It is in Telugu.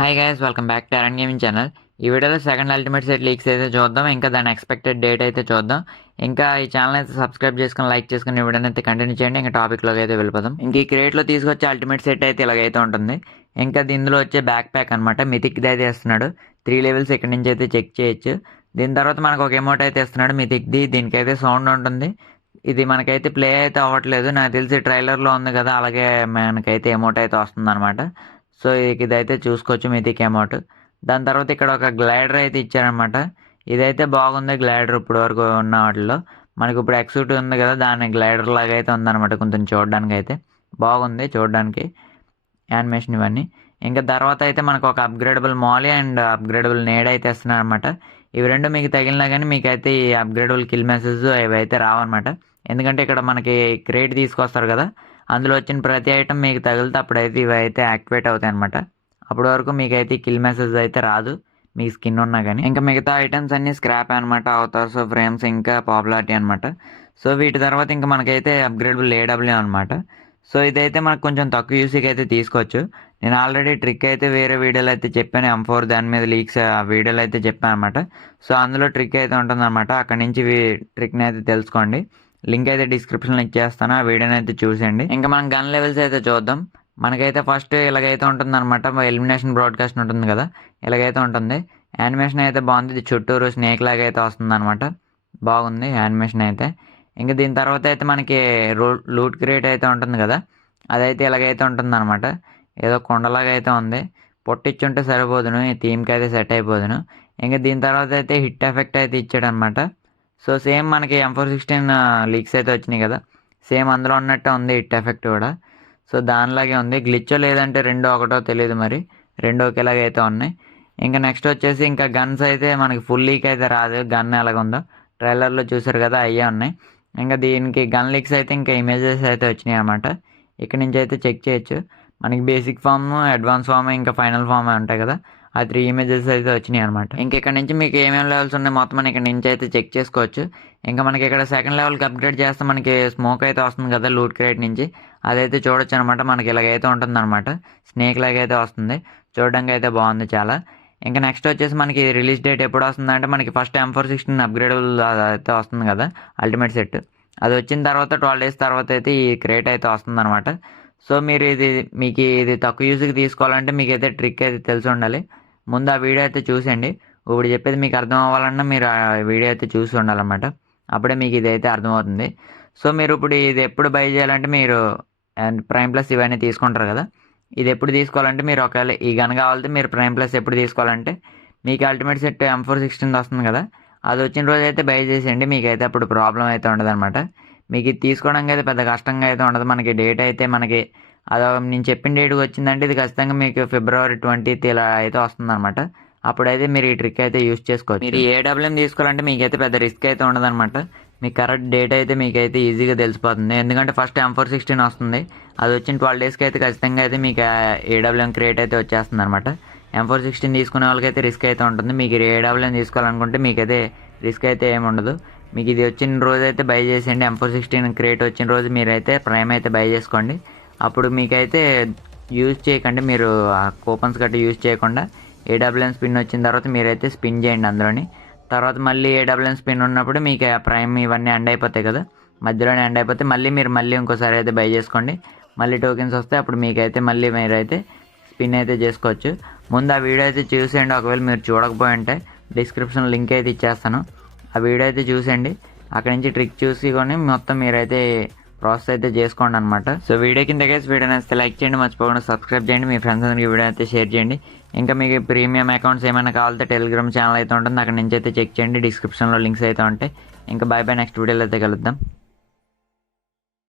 Hi guys, welcome back to Aran gaming channel. ఈ వీడియోలో సెకండ్ అల్టిమేట్ సెట్ లీక్స్ అయితే చూద్దాం. ఇంకా దాని ఎక్స్పెక్టెడ్ డేట్ అయితే చూద్దాం. ఇంకా ఈ ఛానల్ అయితే సబ్స్క్రైబ్ చేసుకుని లైక్ చేసుకుని వీడియోని అయితే కంటిన్యూ చేయండి. ఇంకా టాపిక్లోకి అయితే వెళ్ళిపోదాం. ఇంక ఈ క్రియేట్లో తీసుకొచ్చే అల్టిమేట్ సెట్ అయితే ఇలాగైతే ఉంటుంది. ఇంకా ఇందులో వచ్చే బ్యాక్ ప్యాక్ అనమాట, మిథిక్ది అయితే ఇస్తున్నాడు. 3 లెవెల్స్ ఇక్కడ నుంచి అయితే చెక్ చేయొచ్చు. దీని తర్వాత మనకు ఒక ఎమౌంట్ అయితే ఇస్తున్నాడు మిథిక్ది. దీనికైతే సౌండ్ ఉంటుంది. ఇది మనకైతే ప్లే అయితే అవ్వట్లేదు, నాకు తెలిసి ట్రైలర్లో ఉంది కదా, అలాగే మనకైతే ఎమౌంట్ అయితే వస్తుంది అనమాట. సో ఇదైతే చూసుకోవచ్చు మిథిక్ అమౌంట్. దాని తర్వాత ఇక్కడ ఒక గ్లైడర్ అయితే ఇచ్చారనమాట. ఇదైతే బాగుంది గ్లైడర్ ఇప్పుడు వరకు ఉన్న వాటిలో. మనకి ఇప్పుడు ఎక్సూట్ ఉంది కదా, దాని గ్లైడర్ లాగా అయితే ఉందన్నమాట. కొంచెం చూడడానికి అయితే బాగుంది, చూడడానికి యానిమేషన్ ఇవన్నీ. ఇంకా తర్వాత అయితే మనకు ఒక upgradable Mali and upgradable need అయితే ఇస్తున్నారు అనమాట. ఇవి రెండు మీకు తగిలినా కానీ మీకైతే ఈ అప్గ్రేడబుల్ కిల్ మెసేజ్ ఇవి అయితే రావన్నమాట. ఎందుకంటే ఇక్కడ మనకి క్రేట్ తీసుకొస్తారు కదా, అందులో వచ్చిన ప్రతి ఐటమ్ మీకు తగిలితే అప్పుడైతే ఇవి అయితే యాక్టివేట్ అవుతాయి అనమాట. అప్పటి వరకు మీకైతే కిల్ మెసేజ్ అయితే రాదు, మీ స్కిన్ ఉన్నా కానీ. ఇంకా మిగతా ఐటమ్స్ అన్నీ స్క్రాప్ అనమాట, అవతార్స్, ఫ్రేమ్స్, ఇంకా పాపులారిటీ అనమాట. సో వీటి తర్వాత ఇంకా మనకైతే అప్గ్రేడబుల్ ఏడబ్ల్యూ అనమాట. సో ఇదైతే మనకు కొంచెం తక్కువ యూసీకి అయితే తీసుకోవచ్చు. నేను ఆల్రెడీ ట్రిక్ అయితే వేరే వీడియోలో అయితే చెప్పాను, M4 దాని మీద లీక్స్ ఆ వీడియోలో అయితే చెప్పాను అనమాట. సో అందులో ట్రిక్ అయితే ఉంటుందన్నమాట. అక్కడ నుంచి ట్రిక్ని అయితే తెలుసుకోండి. లింక్ అయితే డిస్క్రిప్షన్లో ఇచ్చేస్తాను, ఆ వీడియోని అయితే చూసేయండి. ఇంకా మనం గన్ లెవెల్స్ అయితే చూద్దాం. మనకైతే ఫస్ట్ ఇలాగైతే ఉంటుంది అనమాట, ఎలిమినేషన్ బ్రాడ్కాస్ట్ ఉంటుంది కదా, ఇలాగైతే ఉంటుంది. యానిమేషన్ అయితే బాగుంది, ఇది చుట్టూరు స్నేక్ లాగా అయితే వస్తుంది అనమాట. బాగుంది యానిమేషన్ అయితే. ఇంకా దీని తర్వాత అయితే మనకి లూట్ క్రియేట్ అయితే ఉంటుంది కదా, అదైతే ఇలాగైతే ఉంటుంది అనమాట. ఏదో కొండలాగా అయితే ఉంది, పొట్టిచ్చుంటే సరిపోదును, ఈ థీమ్కి అయితే సెట్ అయిపోదును. ఇంకా దీని తర్వాత అయితే హిట్ ఎఫెక్ట్ అయితే ఇచ్చాడు అనమాట. సో సేమ్ మనకి M416 లీక్స్ అయితే వచ్చినాయి కదా, సేమ్ అందులో ఉన్నట్టే ఉంది హిట్ ఎఫెక్ట్ కూడా. సో దానిలాగే ఉంది, గ్లిచ్చో లేదంటే రెండో ఒకటో తెలియదు, మరి రెండు ఒకేలాగా అయితే ఉన్నాయి. ఇంకా నెక్స్ట్ వచ్చేసి ఇంకా గన్స్ అయితే మనకి ఫుల్ లీక్ అయితే రాదు. గన్ ఎలాగుందో ట్రైలర్లో చూసారు కదా, అయ్యే ఉన్నాయి. ఇంకా దీనికి గన్ లీక్స్ అయితే ఇంకా ఇమేజెస్ అయితే వచ్చినాయి అనమాట. ఇక్కడ నుంచి అయితే చెక్ చేయొచ్చు. మనకి బేసిక్ ఫామ్, అడ్వాన్స్ ఫామ్, ఇంకా ఫైనల్ ఫామ్ ఉంటాయి కదా, ఆ 3 ఇమేజెస్ అయితే వచ్చినాయి అనమాట. ఇంక ఇక్కడ నుంచి మీకు ఏమేమి లెవెల్స్ ఉన్నాయి మొత్తం మనం ఇక్కడ నుంచి అయితే చెక్ చేసుకోవచ్చు. ఇంకా మనకి ఇక్కడ సెకండ్ లెవెల్కి అప్గ్రేడ్ చేస్తే మనకి స్మోక్ అయితే వస్తుంది కదా లూట్ క్రేట్ నుంచి, అదైతే చూడొచ్చు అనమాట. మనకి ఇలాగైతే ఉంటుంది అనమాట, స్నేక్ లాగా అయితే వస్తుంది, చూడడానికి అయితే బాగుంది చాలా. ఇంకా నెక్స్ట్ వచ్చేసి మనకి రిలీజ్ డేట్ ఎప్పుడు వస్తుంది అంటే, మనకి ఫస్ట్ M416 అప్గ్రేడబుల్ అయితే వస్తుంది కదా అల్టిమేట్ సెట్, అది వచ్చిన తర్వాత 12 days తర్వాత అయితే ఈ క్రేట్ అయితే వస్తుంది అనమాట. సో మీరు మీకు ఇది తక్కువ యూజ్కి తీసుకోవాలంటే మీకైతే ట్రిక్ అయితే తెలిసి ఉండాలి. ముందు ఆ వీడియో అయితే చూసేయండి. ఇప్పుడు చెప్పేది మీకు అర్థం అవ్వాలన్నా మీరు ఆ వీడియో అయితే చూసి ఉండాలన్నమాట, అప్పుడే మీకు ఇది అయితే అర్థమవుతుంది. సో మీరు ఇప్పుడు ఇది ఎప్పుడు బై చేయాలంటే, మీరు ప్రైమ్ ప్లస్ ఇవన్నీ తీసుకుంటారు కదా, ఇది ఎప్పుడు తీసుకోవాలంటే, మీరు ఒకవేళ ఈ గన్ కావాలంటే మీరు ప్రైమ్ ప్లస్ ఎప్పుడు తీసుకోవాలంటే, మీకు అల్టిమేట్ సెట్ M416 వస్తుంది కదా, అది వచ్చిన రోజు అయితే బై చేసేయండి. మీకైతే అప్పుడు ప్రాబ్లం అయితే ఉండదు అనమాట. మీకు ఇది తీసుకోవడానికి అయితే పెద్ద కష్టంగా అయితే ఉండదు. మనకి డేట్ అయితే మనకి అది నేను చెప్పిన డేట్కి వచ్చిందంటే ఇది ఖచ్చితంగా మీకు February 20th ఇలా అయితే వస్తుంది అనమాట. అప్పుడైతే మీరు ఈ ట్రిక్ అయితే యూస్ చేసుకోవచ్చు. మీరు AWM తీసుకోవాలంటే మీకైతే పెద్ద రిస్క్ అయితే ఉండదన్నమాట. మీకు కరెక్ట్ డేట్ అయితే మీకైతే ఈజీగా తెలిసిపోతుంది. ఎందుకంటే ఫస్ట్ M416 వస్తుంది, అది వచ్చిన 12 daysకి అయితే ఖచ్చితంగా అయితే మీకు AWM క్రియేట్ అయితే వచ్చేస్తుంది అనమాట. M416 తీసుకునే వాళ్ళకైతే రిస్క్ అయితే ఉంటుంది. మీకు AWM తీసుకోవాలనుకుంటే మీకైతే రిస్క్ అయితే ఏమి ఉండదు. మీకు ఇది వచ్చిన రోజు అయితే బై చేసేయండి. M416 క్రియేట్ వచ్చిన రోజు మీరైతే ప్రైమ్ అయితే బై చేసుకోండి. అప్పుడు మీకైతే యూజ్ చేయకండి, మీరు కూపన్స్ గట్రా యూజ్ చేయకుండా AWM స్పిన్ వచ్చిన తర్వాత మీరైతే స్పిన్ చేయండి అందులోని. తర్వాత మళ్ళీ AWM స్పిన్ ఉన్నప్పుడు మీకు ప్రైమ్ ఇవన్నీ ఎండ్ అయిపోతాయి కదా, మధ్యలోనే ఎండ్ అయిపోతే మళ్ళీ ఇంకోసారి అయితే బై చేసుకోండి. మళ్ళీ టోకెన్స్ వస్తే అప్పుడు మీకైతే మళ్ళీ మీరైతే స్పిన్ అయితే చేసుకోవచ్చు. ముందు ఆ వీడియో అయితే చూసేయండి. ఒకవేళ మీరు చూడకపోయి ఉంటే డిస్క్రిప్షన్ లింక్ అయితే ఇచ్చేస్తాను, ఆ వీడియో అయితే చూసేయండి. అక్కడి నుంచి ట్రిక్ చూసుకొని మొత్తం మీరైతే ప్రాసెస్ అయితే చేసుకోండి అనమాట. సో వీడియో కింద వీడియో నచ్చితే లైక్ చేయండి, మర్చిపోకుండా సబ్స్క్రైబ్ చేయండి, మీ ఫ్రెండ్స్ అందరికీ వీడియో అయితే షేర్ చేయండి. ఇంకా మీకు ప్రీమియం అకౌంట్స్ ఏమైనా కావాలంటే టెలిగ్రామ్ ఛానల్ అయితే ఉంటుంది, అక్కడ నుంచి అయితే చెక్ చేయండి, డిస్క్రిప్షన్లో లింక్స్ అయితే ఉంటాయి. ఇంకా బై నెక్స్ట్ వీడియోలో అయితే కలుద్దాం.